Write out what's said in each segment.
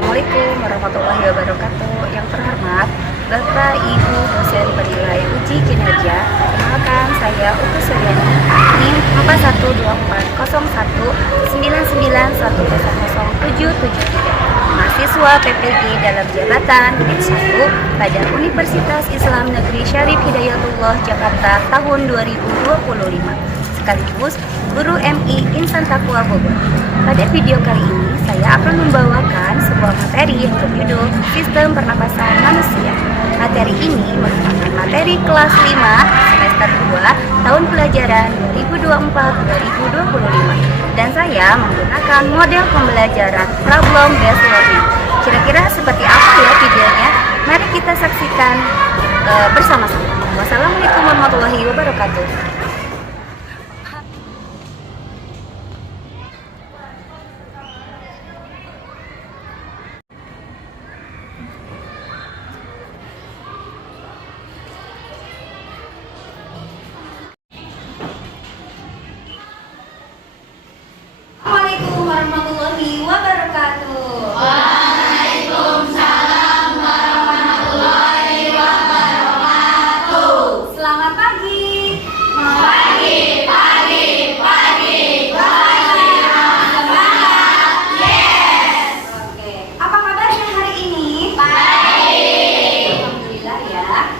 Assalamualaikum warahmatullahi wabarakatuh. Yang terhormat Bapak Ibu dosen penilai uji kinerja, perkenalkan saya Utu Suryani, NIM 41240199100773, mahasiswa PPG dalam jabatan grade 1 pada Universitas Islam Negeri Syarif Hidayatullah Jakarta tahun 2025, sekaligus Guru MI Insan Taqwa Bogor. Pada video kali ini saya akan membawakan sebuah materi yang berjudul Sistem Pernapasan Manusia. Materi ini merupakan materi kelas 5 semester 2 tahun pelajaran 2024-2025 dan saya menggunakan model pembelajaran problem based learning. Kira-kira seperti apa ya videonya? Mari kita saksikan bersama-sama. Wassalamualaikum warahmatullahi wabarakatuh. Assalamualaikum warahmatullahi wabarakatuh. Waalaikumsalam warahmatullahi wabarakatuh. Selamat pagi. Pagi. Semangat. Yes. Oke, apa kabarnya hari ini? Baik. Alhamdulillah ya.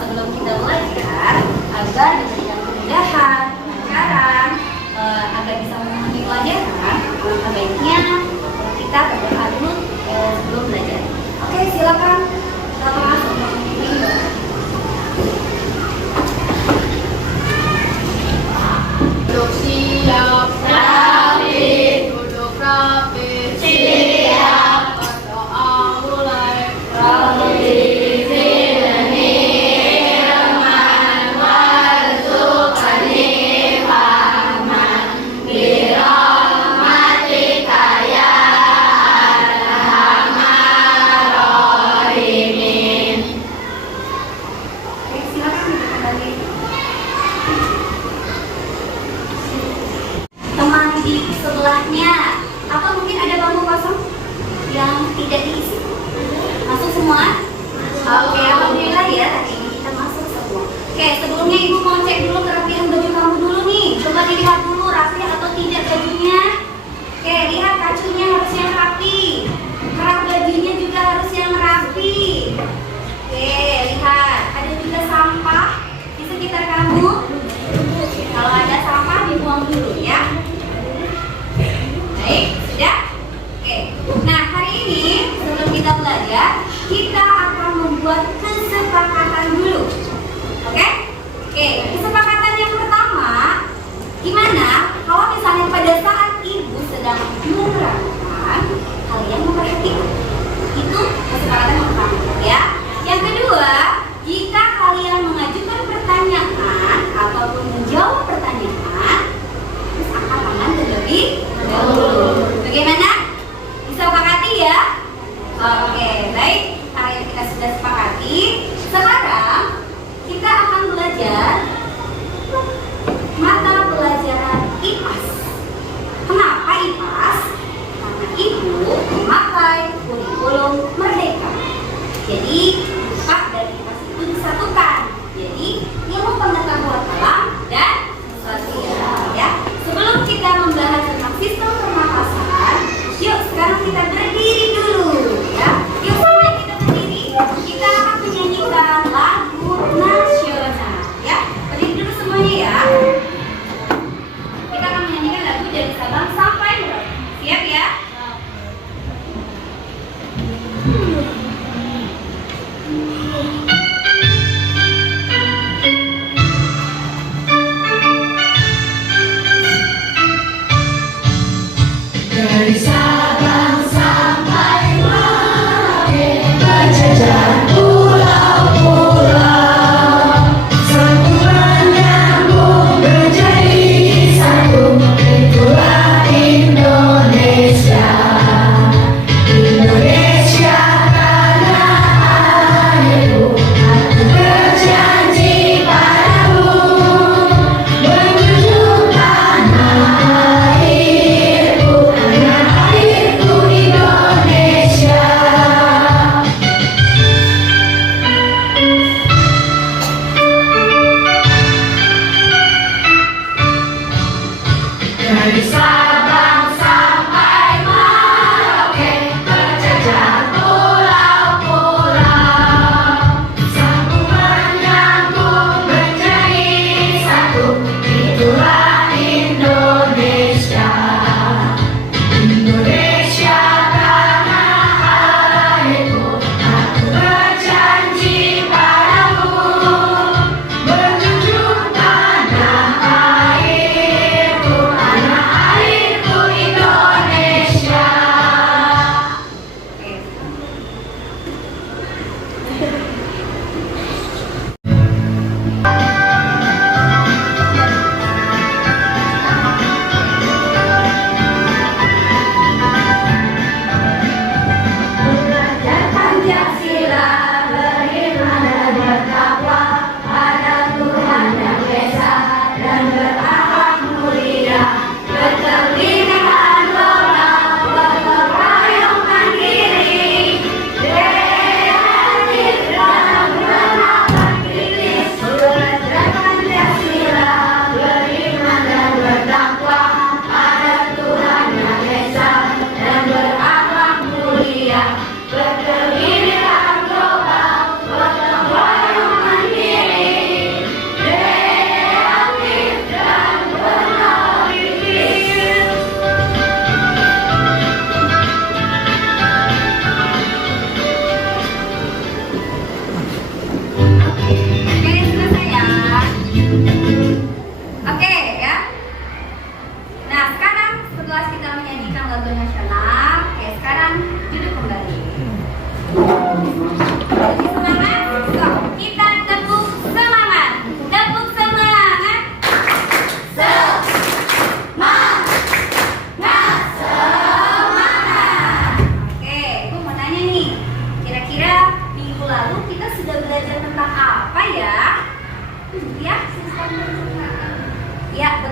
Sebelum kita belajar, agar diberikan kemudahan, lancaran, agar bisa memahami pelajaran, alangkah baiknya kita berdoa dulu sebelum belajar. Oke, silakan kita masuk. Duduk siap. Rapi. Duduk rapi. Siap. Berdoa mulai. Rapi. Teman di sebelahnya, apa mungkin ada bangku kosong yang tidak diisi? Masuk semua? Oke, alhamdulillah ya, hari ini kita masuk semua. Oke, sebelumnya ibu mau cek dulu kerapian baju kamu dulu nih. Coba dilihat dulu rapi atau tidak bajunya. Oke, lihat kacunya harus yang rapi, kerah bajunya juga harus yang rapi. Oke, lihat ada juga sampah di sekitar kamu. Kalau ada sampah dibuang dulu ya. Baik, sudah? Oke. Nah, hari ini sebelum kita belajar, kita akan membuat kesepakatan dulu. Oke? Oke, kesepakatan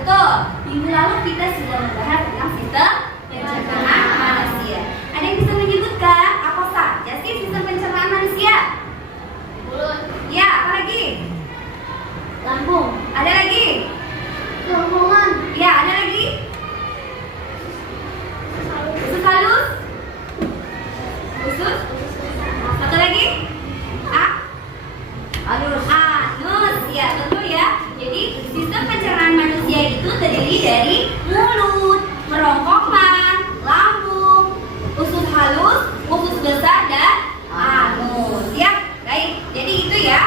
Betul. Minggu lalu kita sudah membahas tentang sistem pencernaan manusia. Ada yang bisa menyebutkan apa saja sih sistem pencernaan manusia? Mulut. Ya, apa lagi? Lambung. Ada lagi? Kerongkongan. Ya, ada lagi? Usus halus? Usus? Satu lagi? Anus. Anus, ya betul ya. Jadi sistem pencernaan manusia itu terdiri dari mulut, kerongkongan, lambung, usus halus, usus besar dan anus. Ya, baik. Jadi itu ya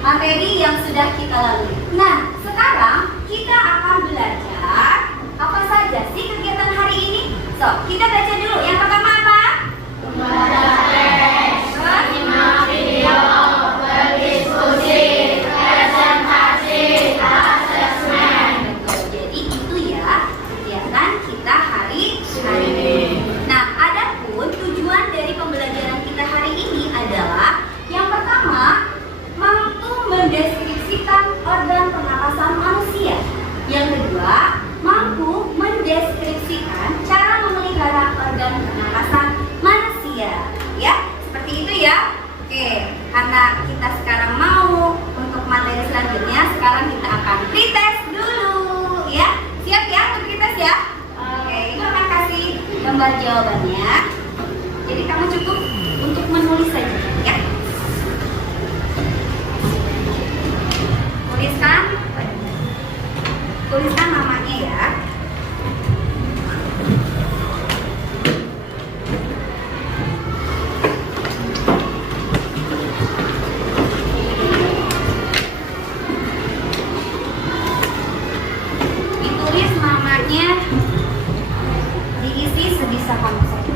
materi yang sudah kita lalui. Nah, sekarang kita akan belajar apa saja sih kegiatan hari ini. So, kita baca dulu. Yang pertama apa? Membaca teks, menyimak video, berdiskusi, presentasi, asesmen. Betul. Jadi itu ya kegiatan kita hari ini. Nah, adapun tujuan dari pembelajaran kita hari ini adalah yang pertama, mampu mendeskripsikan organ pernapasan manusia. Yang kedua, mampu mendeskripsikan cara memelihara organ pernapasan manusia. Ya, seperti itu ya. Oke, karena kita sekarang mau untuk materi selanjutnya, sekarang kita akan pretest dulu ya. Siap ya untuk pretest ya? Oke, ibu akan kasih gambar jawabannya. Jadi kamu cukup untuk menulis saja ya. Tuliskan namanya ya. Ditulis namanya, diisi sebisa kamu saja.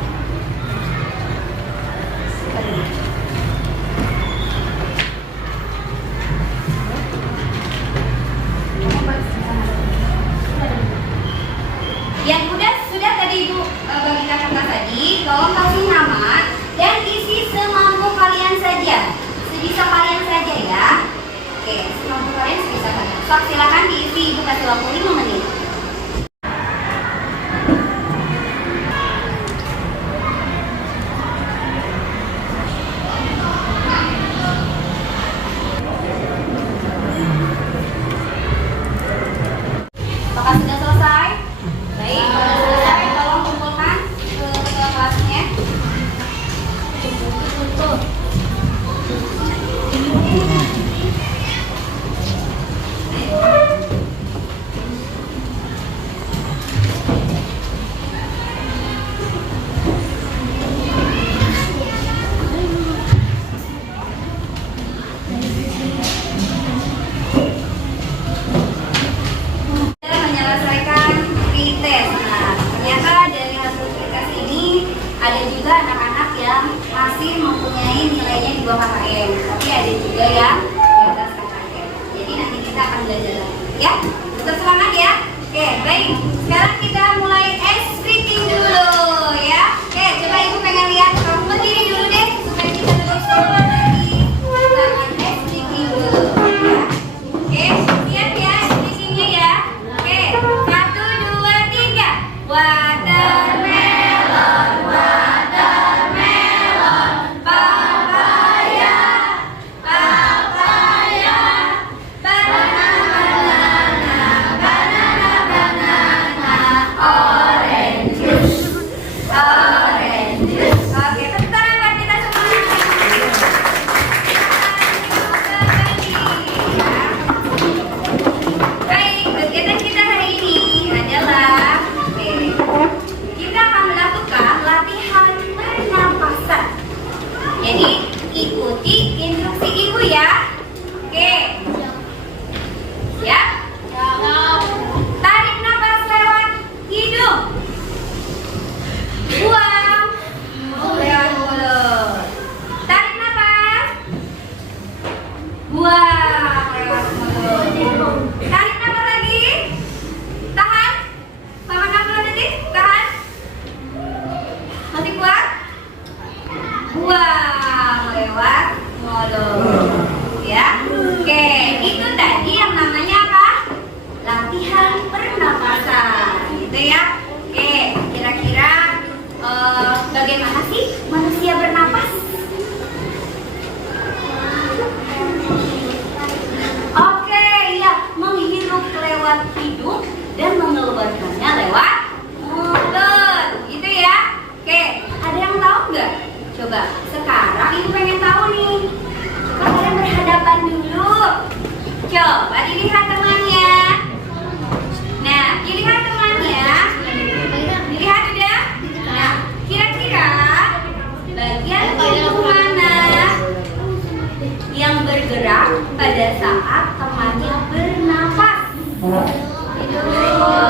Yang sudah tadi Ibu bagikan kertas tadi, tolong kasih nama dan isi semampu kalian saja, sebisa kalian saja ya. Oke, semampu kalian sebisa kalian. Sok, silakan diisi, Ibu kasih waktu 5 menit. Apakah sudah selesai? Baik, kalau sudah selesai, tolong kumpulkan ke kelasnya. Menyelesaikan pretest. Nah, ternyata dari hasil pretest ini ada juga anak-anak yang masih mempunyai nilainya di bawah KKM, tapi ada juga yang di atas KKM. Jadi nanti kita akan belajar lagi, ya. Tetap semangat ya. Oke, baik. Sekarang kita mulai ice breaking dulu, ya. Oke, coba Ibu pengen lihat kamu berdiri dulu deh supaya kita lebih semangat lagi. Kita akan ice breaking dulu, ya. Oke, siap ya ice breakingnya ya. Oke, 1, 2, 3. Watermelon, watermelon, papaya, papaya, banana, Coba dilihat temannya. Nah, dilihat temannya. Dilihat udah? Nah, kira-kira bagian tubuh mana yang bergerak pada saat temannya bernafas?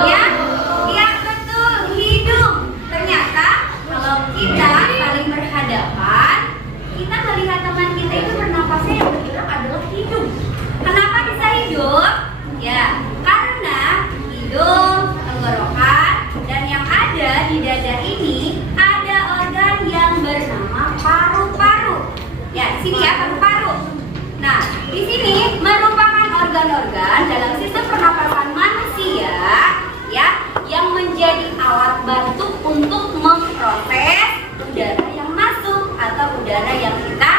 Ya, ya betul, hidung. Ternyata kalau kita saling berhadapan, kita melihat teman kita itu bernafasnya yang bergerak adalah hidung. Kenapa bisa hidup? Ya, karena hidung, tenggorokan, dan yang ada di dada ini ada organ yang bernama paru-paru. Ya, di sini ya paru-paru. Nah, di sini merupakan organ-organ dalam sistem pernapasan manusia ya yang menjadi alat bantu untuk memproses udara yang masuk atau udara yang kita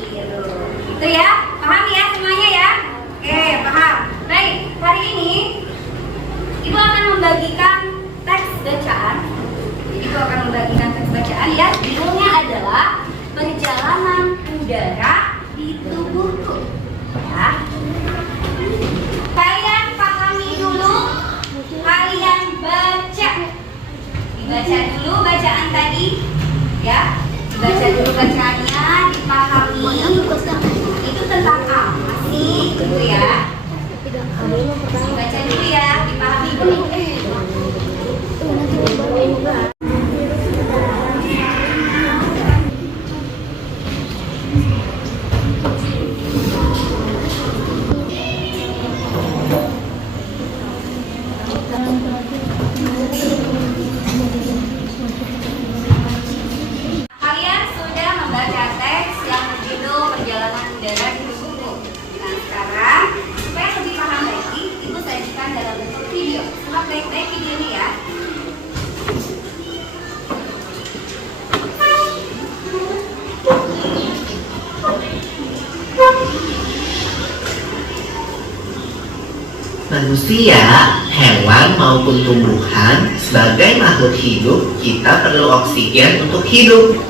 hirup. Itu ya, paham ya semuanya ya? Oke, paham. Baik, hari ini Ibu akan membagikan teks bacaan. Jadi Ibu akan membagikan teks bacaan ya. Judulnya adalah Perjalanan Udara di Tubuhku. Ya. Kalian pahami dulu, kalian baca. Dibaca dulu bacaan tadi, ya. Dibaca dulu bacaannya, dipahami. Itu tentang apa sih, gitu ya? Dibaca dulu ya, dipahami dulu. Kalian sudah membaca teks yang berjudul Perjalanan Udara di Tubuhku. Nah sekarang, supaya lebih paham lagi, Ibu sajikan dalam bentuk video. Simak baik-baik video ini ya. Manusia, hewan maupun tumbuhan, sebagai makhluk hidup, kita perlu oksigen untuk hidup.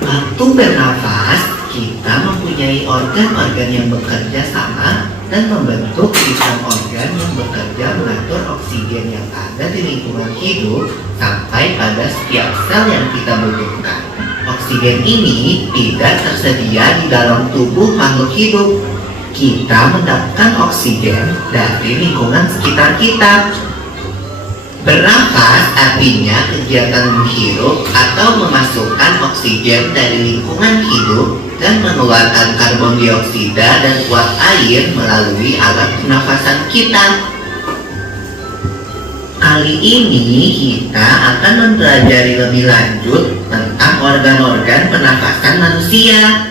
Waktu bernafas, kita mempunyai organ-organ yang bekerja sama dan membentuk sistem organ yang bekerja mengatur oksigen yang ada di lingkungan hidup sampai pada setiap sel yang kita butuhkan. Oksigen ini tidak tersedia di dalam tubuh makhluk hidup. Kita mendapatkan oksigen dari lingkungan sekitar kita. Bernafas artinya kegiatan menghirup atau memasukkan oksigen dari lingkungan hidup dan mengeluarkan karbon dioksida dan uap air melalui alat pernafasan kita. Kali ini kita akan mempelajari lebih lanjut tentang organ-organ pernafasan manusia.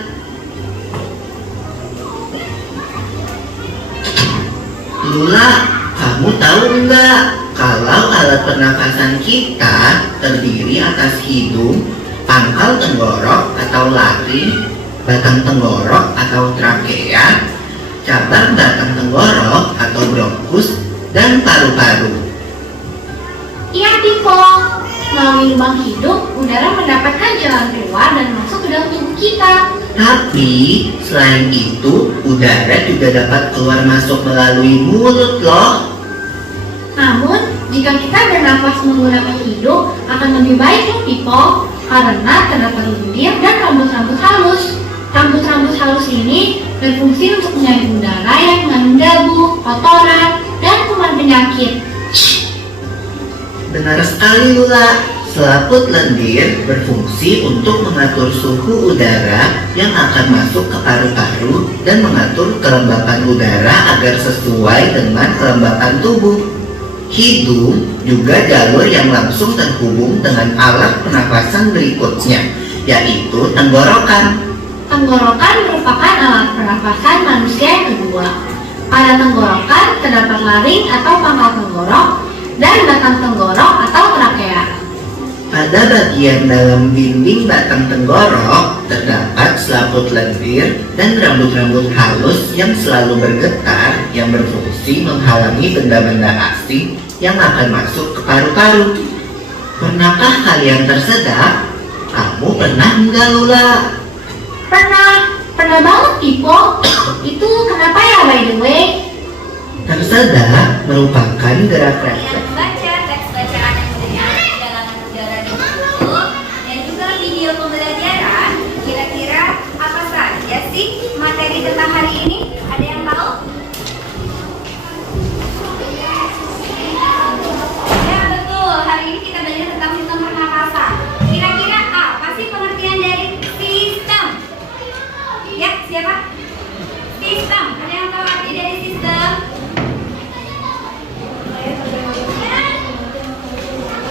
Lula, kamu tahu enggak kalau alat pernafasan kita terdiri atas hidung, pangkal tenggorok atau laring, batang tenggorok atau trakea, cabang batang tenggorok atau bronkus, dan paru-paru. Iya, Pipo. Melalui lubang hidung, udara mendapatkan jalan keluar dan masuk ke dalam tubuh kita. Tapi selain itu, udara juga dapat keluar masuk melalui mulut loh. Namun, jika kita bernafas menggunakan hidung, akan lebih baik loh, Pipo. Karena terdapat lendir dan rambut-rambut halus. Rambut-rambut halus ini berfungsi untuk menyaring udara yang mengandung debu, kotoran, dan kuman penyakit. Benar sekali Lula. Selaput lendir berfungsi untuk mengatur suhu udara yang akan masuk ke paru-paru dan mengatur kelembapan udara agar sesuai dengan kelembapan tubuh. Hidung juga jalur yang langsung terhubung dengan alat pernapasan berikutnya, yaitu tenggorokan. Tenggorokan merupakan alat pernapasan manusia yang kedua. Pada tenggorokan terdapat laring atau pangkal tenggorok dan batang tenggorok atau trakea. Pada bagian dalam dinding batang tenggorok terdapat selaput lendir dan rambut-rambut halus yang selalu bergetar yang berfungsi menghalangi benda-benda asing yang akan masuk ke paru-paru. Pernahkah kalian tersedak? Kamu pernah enggak Lula? Pernah banget Pipo. Itu kenapa ya by the way? Musada merupakan gerak Kalian baca teks bacaan yang sudah di dalam negara di buku dan juga video pembelajaran. Kira-kira apa saja sih materi tentang hari ini? Ada yang tahu? Ya betul, hari ini kita belajar tentang sistem pernapasan. Kira-kira apa sih pengertian dari sistem? Ya, siapa? Sistem. Ada yang tahu arti dari sistem?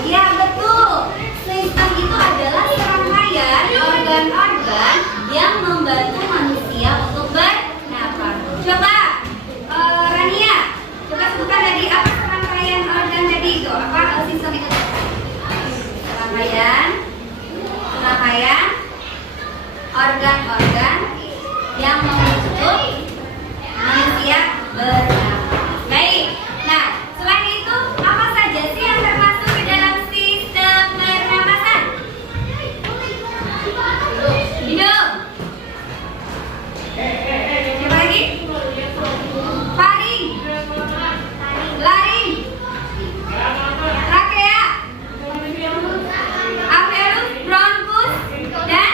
Ya betul. Sistem itu adalah serangkaian organ-organ yang membantu manusia untuk bernapas. Coba, Rania, coba sebutkan tadi apa serangkaian organ tadi itu? Apa sistem itu? Serangkaian organ-organ yang membantu manusia bernapas. Baik. Nah, selain itu apa saja sih yang termasuk ke dalam sistem pernapasan? Hidung. Siapa lagi? Faring. Laring. Trakea. Alveolus, bronkus, dan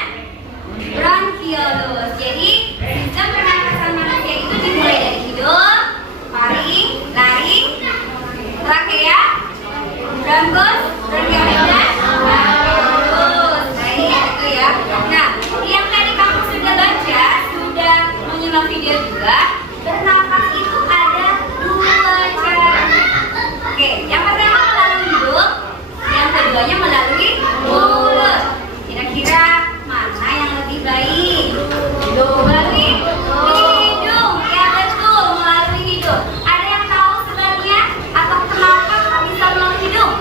bronkiolus. Jadi sistem pernapasan manusia itu dimulai dari hidung, faring, laring, trakea, bronkus, bronkiolus, dan alveolus. Baik, itu ya. Nah, yang tadi kamu sudah baca, sudah menyimak video juga. Bernapas itu ada dua cara. Oke, yang pertama melalui hidung, yang keduanya melalui mulut. Kira-kira mana yang lebih baik? Melalui hidung. Ya betul, melalui hidung. Ada yang tahu sebabnya atau kenapa bisa melalui hidung?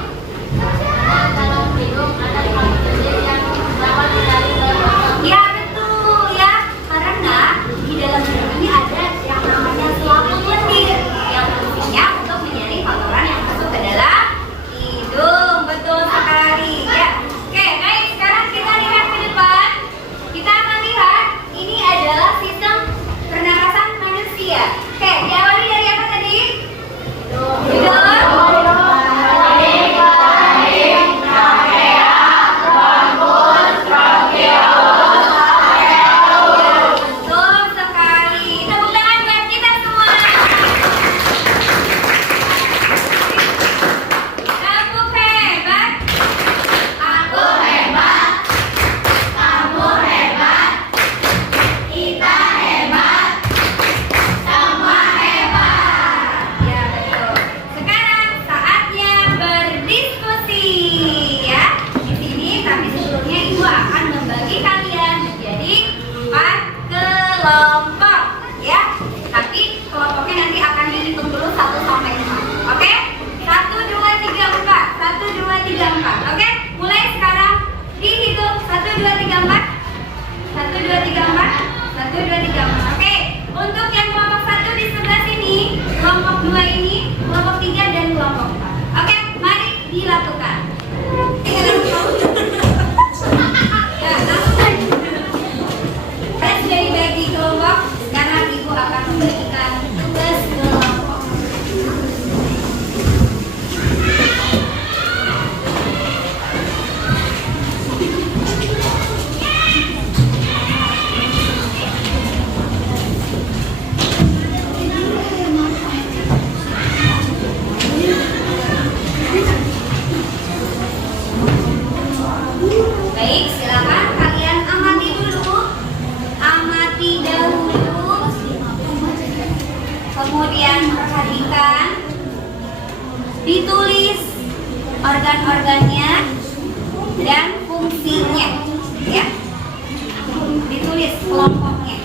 Ya betul ya, karena di dalam hidung ini ada yang namanya selaput lendir yang fungsinya untuk menyaring kotoran yang masuk ke dalam hidung. Betul sekali ya. Oke, baik, sekarang kita lihat ke depan. Kita akan lihat ini adalah sistem pernapasan manusia. Oke, diawali dari apa tadi? Hidung. Betul sekali. Tepuk tangan buat kita semua. Aku hebat. Aku hebat. Kamu hebat. Kita hebat. Semua hebat. Ya betul. Sekarang saatnya berdiskusi ya. Di sini tapi sebelumnya Ibu akan membagi kalian menjadi 4 kelompok ya. Tapi kelompoknya nanti akan dihitung dulu 1 sampai 5. Oke? 1 2 3 4. 1 2 3 4. Oke? Mulai sekarang dihitung 1 2 3 4. 1 2 3 4. 1 2 3 4. Oke. Untuk yang kelompok 1 di sebelah sini, kelompok 2 ini, kelompok 3 dan kelompok 4. Oke, mari dilakukan. Ya, langsung aja. Saya sudah dibagi kelompok, sekarang Ibu akan membagikan tugas kelompok. Baik, silakan kalian amati dulu. Amati dahulu. Kemudian perhatikan. Ditulis organ-organnya dan fungsinya, ya. Ditulis kelompoknya.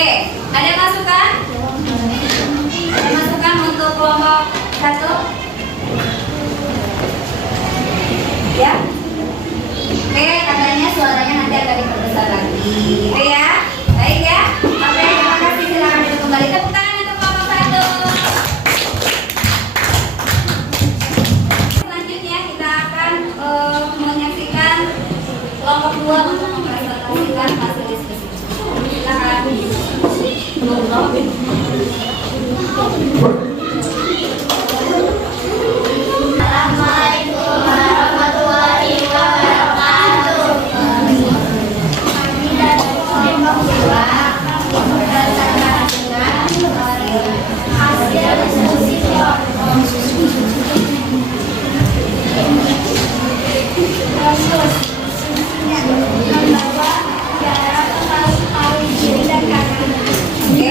Oke, ada masukan? Ada masukan untuk kelompok 1? Ya? Oke, katanya suaranya nanti akan diperbesar lagi. Oke ya? Baik ya? Oke, terima kasih. Silakan duduk kembali. Tepuk tangan untuk kelompok 1. Selanjutnya kita akan menyaksikan kelompok 2 untuk mempresentasikan hasil diskusi. Silakan. Assalamualaikum warahmatullahi wabarakatuh. Kami dari kelompok 2 mempresentasikan hasil diskusi kelompok. Oke,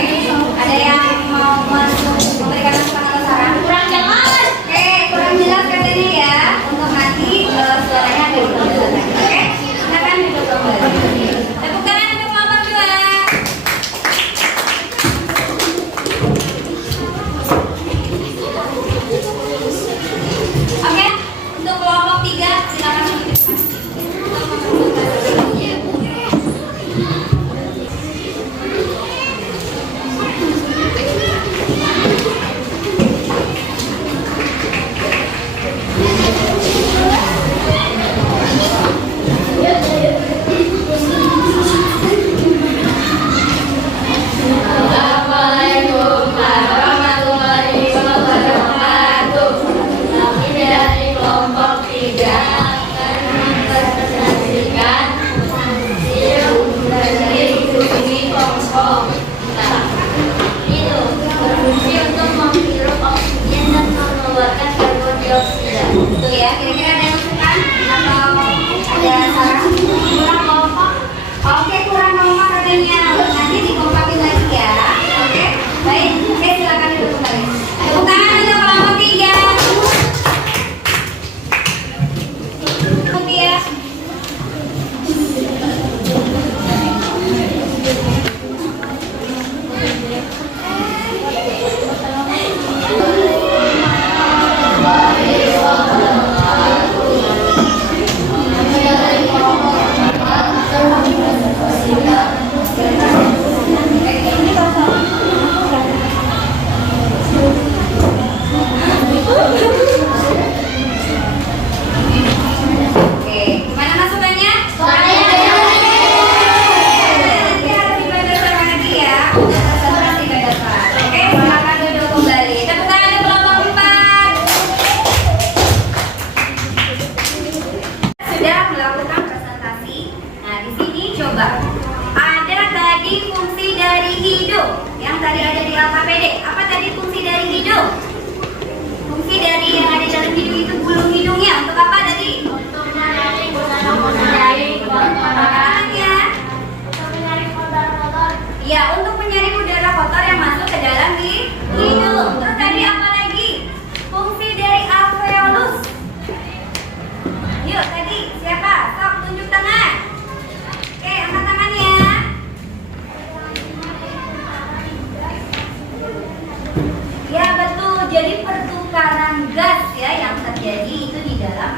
ada yang mau memberikan masukan atau saran? Kurang jelas. Oke, kurang jelas katanya ya. Untuk nanti suaranya akan diperbesar lagi. Oke, silakan duduk kembali. Tepuk tangan untuk kelompok 2. Oke, untuk kelompok 3 silakan menunjukkan. Assalamualaikum warahmatullahi wabarakatuh. Kami dari kelompok 3 akan mempresentasikan hasil dari diskusi kelompok. Itu berfungsi untuk menghirup oksigen dan mengeluarkan karbon dioksida. Itu ya, kira-kira ada masukan atau ada saran? Kurang kelompok? Oke, kurang kelompok katanya. Nanti dikompakin lagi ya. Oke, baik. Oke, silakan duduk kembali. Tepuk tangan untuk kelompok 3. Ya. Oke, gimana masukannya? Nanti harus dibaca lagi ya. Harus dibaca. Oke, silakan duduk kembali. Tepuk tangan untuk kelompok 4. Sudah melakukan presentasi. Nah, di sini coba. Ada tadi fungsi dari hidung yang tadi ada di LKPD. Apa tadi fungsi dari hidung? Fungsi dari yang ada dalam hidung itu bulung hidungnya untuk apa tadi? Untuk menyaring makanannya. Ya, untuk menyaring udara kotor yang masuk ke dalam di hidung. Terus tadi apa lagi? Fungsi dari alveolus. Yuk, tadi siapa? Sok, tunjuk tangan. Oke, angkat tangannya. Ya, betul. Jadi pertukaran gas ya yang terjadi itu di dalam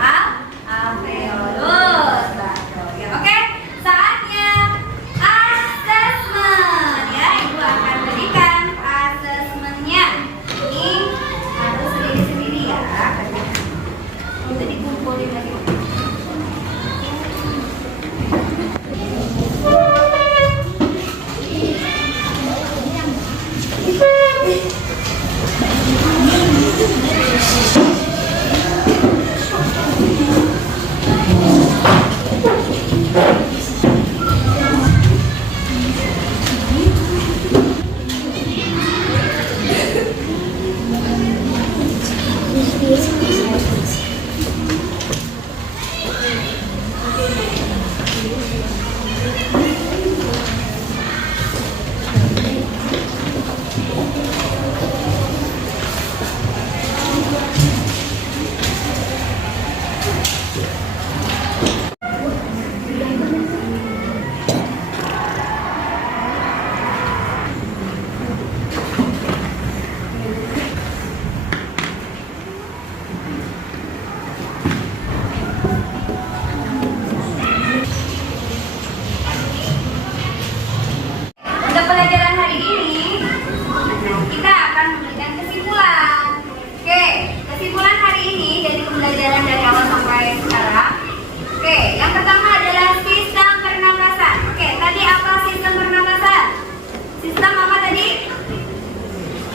alveolus. Betul. Oke, saatnya asesmen ya. Ibu akan berikan asesmennya. Ini harus sendiri-sendiri ya. Itu dikumpulin lagi.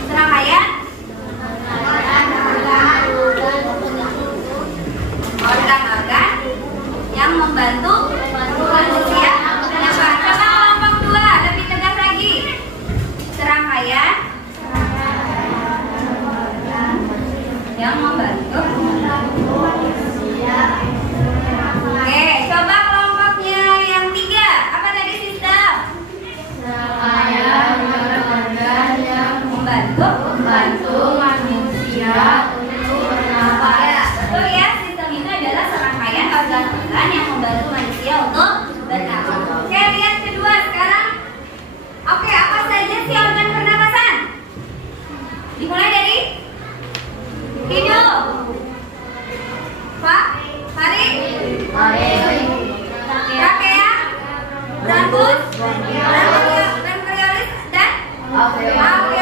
Serangkaian organ-organ yang membantu manusia bernafas. Coba kelompok 2 lebih tegas lagi. Serangkaian yang membantu. Oke, coba kelompoknya yang 3. Apa tadi sistem? Membantu manusia untuk bernafas. Ya, betul ya. Sistem itu adalah serangkaian organ-organ yang membantu manusia untuk bernafas. Oke, lihat kedua sekarang. Oke, apa saja sih organ pernapasan? Dimulai dari hidung. Pak, tarik. Trachea, bronkus, bronchiolis dan alveoli.